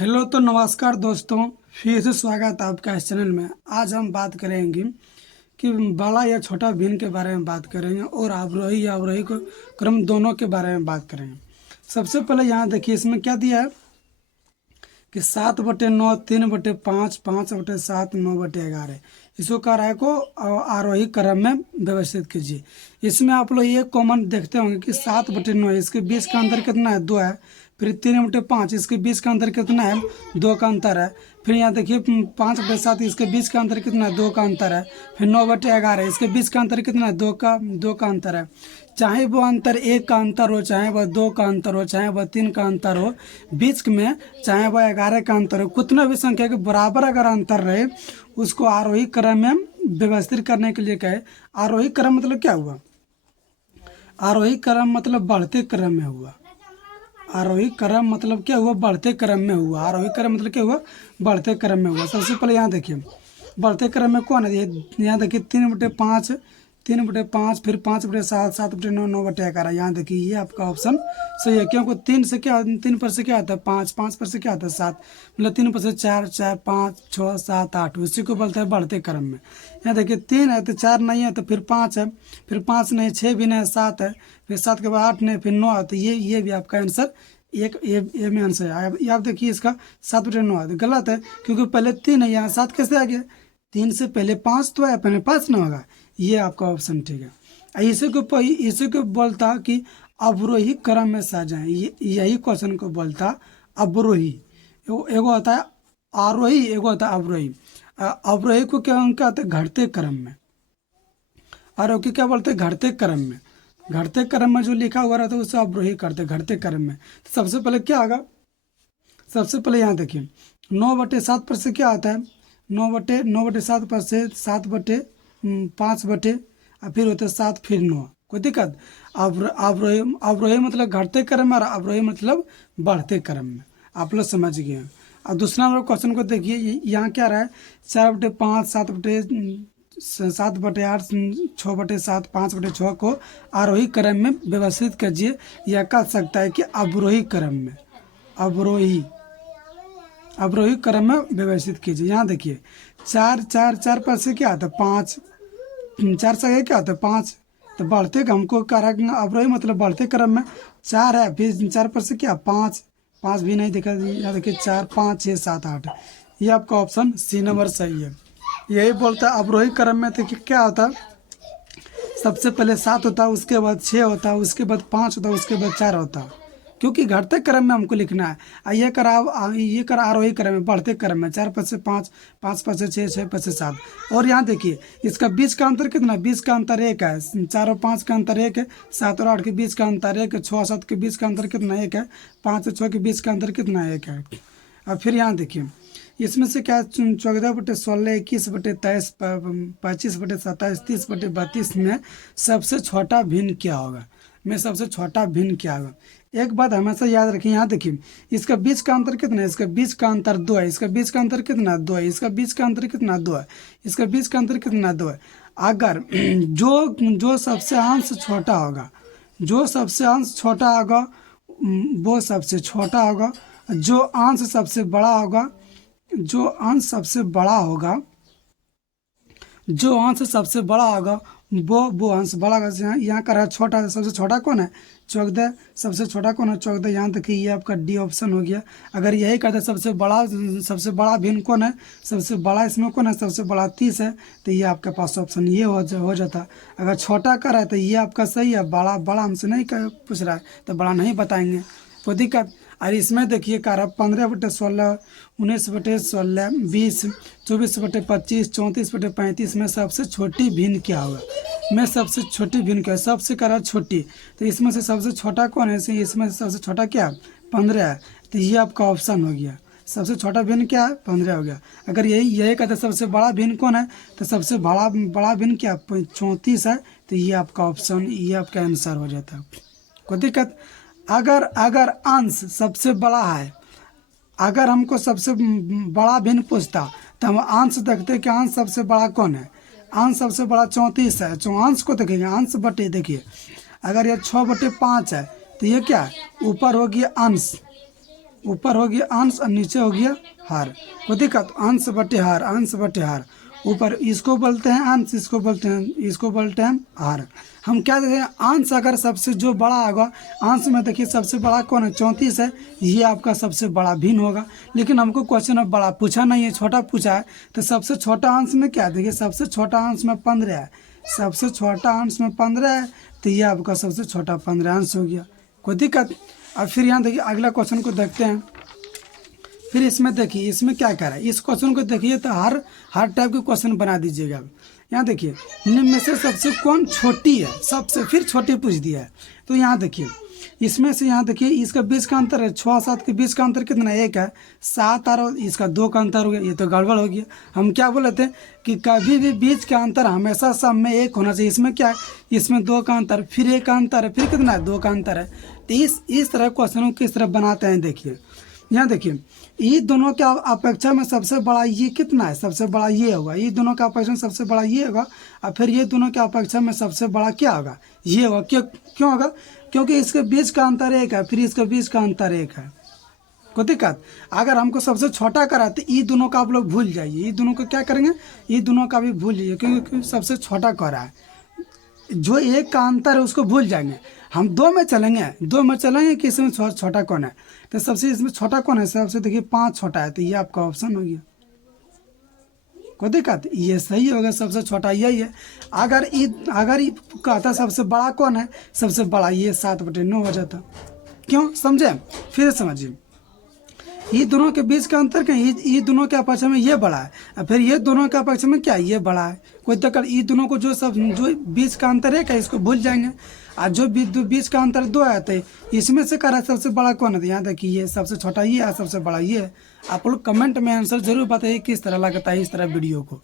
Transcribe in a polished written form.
Hello तो नमस्कार दोस्तों, फिर से स्वागत है आपका इस चैनल में। आज हम बात करेंगे कि बड़ा या छोटा भिन्न के बारे में बात करेंगे और आरोही या अवरोही को क्रम दोनों के बारे में बात करेंगे। सबसे पहले यहाँ देखिए, इसमें क्या दिया है कि 7/9, 3/5, 5/7, 9/11। इसको कार्य को आरोही क्रम में व्यवस्थित कीजिए। इसमें आप लोग ये कॉमन देखते होंगे कि 7/9, इसके बीच का अंतर कितना है? 2 है। फिर 3/5, इसके बीच का अंतर कितना है? 2 का अंतर है। फिर यहाँ देखिए 5/7, इसके बीच का अंतर कितना है? 2 का अंतर है। फिर 9/11, इसके बीच का अंतर कितना है? 2 का अंतर है। चाहे वो अंतर 1 का अंतर हो, चाहे वह 2 का अंतर हो, चाहे वह 3 का अंतर हो, बीच में चाहे वह 11 का अंतर हो, कितना भी संख्या के बराबर अगर अंतर रहे, उसको आरोही क्रम में व्यवस्थित करने के लिए कहे। आरोही क्रम मतलब क्या हुआ? आरोही क्रम मतलब बढ़ते क्रम में हुआ। आरोही क्रम मतलब क्या हुआ? बढ़ते क्रम में हुआ। आरोही क्रम मतलब क्या हुआ? बढ़ते क्रम में हुआ। सबसे पहले यहाँ देखिए, बढ़ते क्रम में कौन है? यहाँ देखिए 3/5, 3/5, फिर 5/7, 7/9, 9/11। यहाँ देखिए ये आपका ऑप्शन सही है, क्योंकि 3 पर से क्या आता है? 5, 5 पर से क्या आता है? 7, मतलब 3 पर से 4, 4, 5, 6, 7, 8, उसी को बोलते हैं बढ़ते क्रम में। यहाँ देखिए 3 है तो 4 नहीं है, तो फिर 5 है, फिर 5 नहीं, 6 भी नहीं, 7 है, फिर 7 के बाद 8 नहीं, फिर 9 है। तो ये भी आपका आंसर ये में आंसर है। अब आप देखिए इसका 7/9 है, गलत है, क्योंकि पहले 3 है, यहाँ 7 कैसे आ गया? 3 से पहले 5 तो है, पहले 5 ना होगा। ये आपका ऑप्शन ठीक है। इसी को बोलता कि अवरोही क्रम में सजाएं। यही क्वेश्चन को बोलता अवरोही। एगो होता है आरोही, एगो होता है अवरोही। अवरोही को क्या कहते हैं? घटते क्रम में। आरोही क्या बोलते हैं? घटते क्रम में। घटते क्रम में जो लिखा हुआ रहता है उसे अवरोही करते घटते क्रम में। तो सबसे पहले क्या होगा? सबसे पहले यहाँ देखिए 9/7 पर से क्या आता है? 9/7 पर से 7/5 और फिर होते 7, फिर 9। कोई दिक्कत? अवरोही मतलब घटते क्रम में और अवरोही मतलब बढ़ते क्रम में। आप लोग समझ गए। अब दूसरा नंबर क्वेश्चन को देखिए, यहाँ क्या रहा है? 4/5, 7/8, 6/7, 5/6 को आरोही क्रम में व्यवस्थित कीजिए। यह कह सकता है कि अवरोही क्रम में, अवरोही क्रम में व्यवस्थित कीजिए। यहाँ देखिए 4, 4, 4 पर से क्या आता है? 5, 4 से क्या आता है? 5। तो बढ़ते हमको कारक अवरोही मतलब बढ़ते क्रम में 4 है, फिर 4 पर से क्या? 5, 5 भी नहीं दिखा। यहाँ देखिए 4, 5, 6, 7, 8। ये आपका ऑप्शन सी नंबर सही है। यही बोलता है अवरोही क्रम में देखिए क्या होता है? सबसे पहले 7 होता है, उसके बाद 6 होता है, उसके बाद 5 होता है, उसके बाद 4 होता है, क्योंकि घटते क्रम में हमको लिखना है। ये कर आरोही क्रम में, बढ़ते क्रम में। 4 पर से 5, 5 पर से 6, 6 पर से 7। और यहाँ देखिए इसका बीच का अंतर कितना? बीच का अंतर 1 है। 4 और 5 का अंतर 1 है। 7 और 8 के बीच का अंतर 1 है। 6 और 7 के बीच का अंतर कितना? 1 है। 5 और 6 के बीच का अंतर कितना? 1 है। अब फिर यहाँ देखिए इसमें से क्या 14/16, 21/23, 25/27, 30/32 में सबसे छोटा भिन्न क्या होगा? सबसे छोटा भिन्न क्या होगा? एक बात हमेशा याद रखिए, यहाँ देखिए इसका बीच का अंतर कितना है? इसका बीच का अंतर 2 है। इसका बीच का अंतर कितना? 2 है। इसका बीच का अंतर कितना? 2 है। इसका बीच का अंतर कितना? 2 है। अगर जो सबसे अंश छोटा होगा, जो सबसे अंश छोटा होगा वो सबसे छोटा होगा। जो अंश सबसे बड़ा होगा, जो अंश सबसे बड़ा होगा, जो अंश सबसे बड़ा होगा वो अंश बड़ा होगा। यहाँ का रहा छोटा, सबसे छोटा कौन है? 14। सबसे छोटा कौन है? 14। यहाँ देखिए ये आपका डी ऑप्शन हो गया। अगर यही कहते सबसे बड़ा भिन्न कौन है? सबसे बड़ा इसमें कौन है? सबसे बड़ा 30 है। तो ये आपके पास ऑप्शन ये हो जाता। अगर छोटा का रहा है तो ये आपका सही है। बड़ा हमसे नहीं पूछ रहा है तो बड़ा नहीं बताएंगे, कोई दिक्कत। और इसमें देखिए कार 15/16, 19/16, 20, 24/25, 34/35 में सबसे छोटी भिन्न क्या होगा? सबसे छोटी भिन्न क्या है? सबसे करा छोटी, तो इसमें से सबसे छोटा कौन है? इसमें से सबसे छोटा क्या है? 15 है। तो ये आपका ऑप्शन हो गया। सबसे छोटा भिन्न क्या है? 15 हो गया। अगर यही कहते सबसे बड़ा भिन्न कौन है? तो सबसे बड़ा भिन्न क्या? 34 है। तो ये आपका ऑप्शन, ये आपका आंसर हो जाता है, कोई दिक्कत। अगर अंश सबसे बड़ा है, अगर हमको सबसे बड़ा भिन्न पूछता तो हम अंश देखते कि अंश सबसे बड़ा कौन है। अंश सबसे बड़ा 34 है। अंश को देखेंगे, अंश बटे देखिए अगर ये 6/5 है तो ये क्या है? ऊपर हो गया अंश, ऊपर हो गया अंश और नीचे हो गया हार। कोई दिक्कत? अंश बटे हार, अंश बटे हार। ऊपर इसको बोलते हैं अंश, इसको बोलते हैं हार। हम क्या देखें, अंश अगर सबसे जो बड़ा होगा, अंश में देखिए सबसे बड़ा कौन है, 34 है, ये आपका सबसे बड़ा भिन्न होगा। लेकिन हमको क्वेश्चन अब बड़ा पूछा नहीं है, छोटा पूछा है। तो सबसे छोटा अंश में क्या, देखिए सबसे छोटा अंश में 15 है, सबसे छोटा अंश में 15 है, तो ये आपका सबसे छोटा 15 अंश हो गया। कोई दिक्कत? अब फिर यहाँ देखिए अगला क्वेश्चन को देखते हैं। फिर इसमें देखिए इसमें क्या कह रहा है, इस क्वेश्चन को देखिए तो हर टाइप के क्वेश्चन बना दीजिएगा। यहाँ देखिए निम्न में से सबसे कौन छोटी है, सबसे फिर छोटी पूछ दिया है। तो यहाँ देखिए इसमें से, यहाँ देखिए इसका बीच का अंतर है 6 7 के बीच का अंतर कितना, 1 है। 7 और इसका 2 का अंतर हो गया, ये तो गड़बड़ हो गया। हम क्या बोले थे कि कभी भी बीच का अंतर हमेशा सब में 1 होना चाहिए। इसमें क्या है, इसमें 2 का अंतर, फिर 1 का अंतर है, फिर कितना है, 2 का अंतर है। तो इस तरह क्वेश्चनों किस तरह बनाते हैं, देखिए यहाँ देखिए ये दोनों के अपेक्षा में सबसे बड़ा ये कितना है, सबसे बड़ा ये होगा। ये दोनों के अपेक्षा में सबसे बड़ा ये होगा, और फिर ये दोनों के अपेक्षा में सबसे बड़ा क्या होगा, ये होगा। क्यों होगा? क्योंकि इसके बीच का अंतर 1 है, फिर इसके बीच का अंतर 1 है। कोई दिक्कत? अगर हमको सबसे छोटा करा तो ये दोनों का आप लोग भूल जाइए, ये दोनों को क्या करेंगे, ये दोनों का भी भूल जाइए, क्योंकि सबसे छोटा करा है। जो 1 का अंतर है उसको भूल जाएंगे। हम 2 में चलेंगे कि इसमें छोटा कौन है। तो सबसे इसमें छोटा कौन है, सबसे देखिए 5 छोटा है, तो ये आपका ऑप्शन हो गया। कोई दिक्कत? ये सही होगा, सबसे छोटा यही है। अगर ये कहता सबसे बड़ा कौन है, सबसे बड़ा ये 7/9 हो जाता। क्यों? समझे? फिर समझिए, ये दोनों के बीच का अंतर क्या, ये दोनों के अपेक्षा में ये बड़ा है, और फिर ये दोनों के अपेक्षा में क्या, ये बड़ा है। कोई दिक्कत? ये दोनों को जो बीच का अंतर है क्या, इसको भूल जाएंगे। और जो बीच का अंतर 2 है, तो इसमें से करा सबसे बड़ा कौन है, यहाँ देखिए ये सबसे छोटा ये है, सबसे बड़ा ये है। आप लोग कमेंट में आंसर जरूर बताइए किस तरह लगता है इस तरह वीडियो को।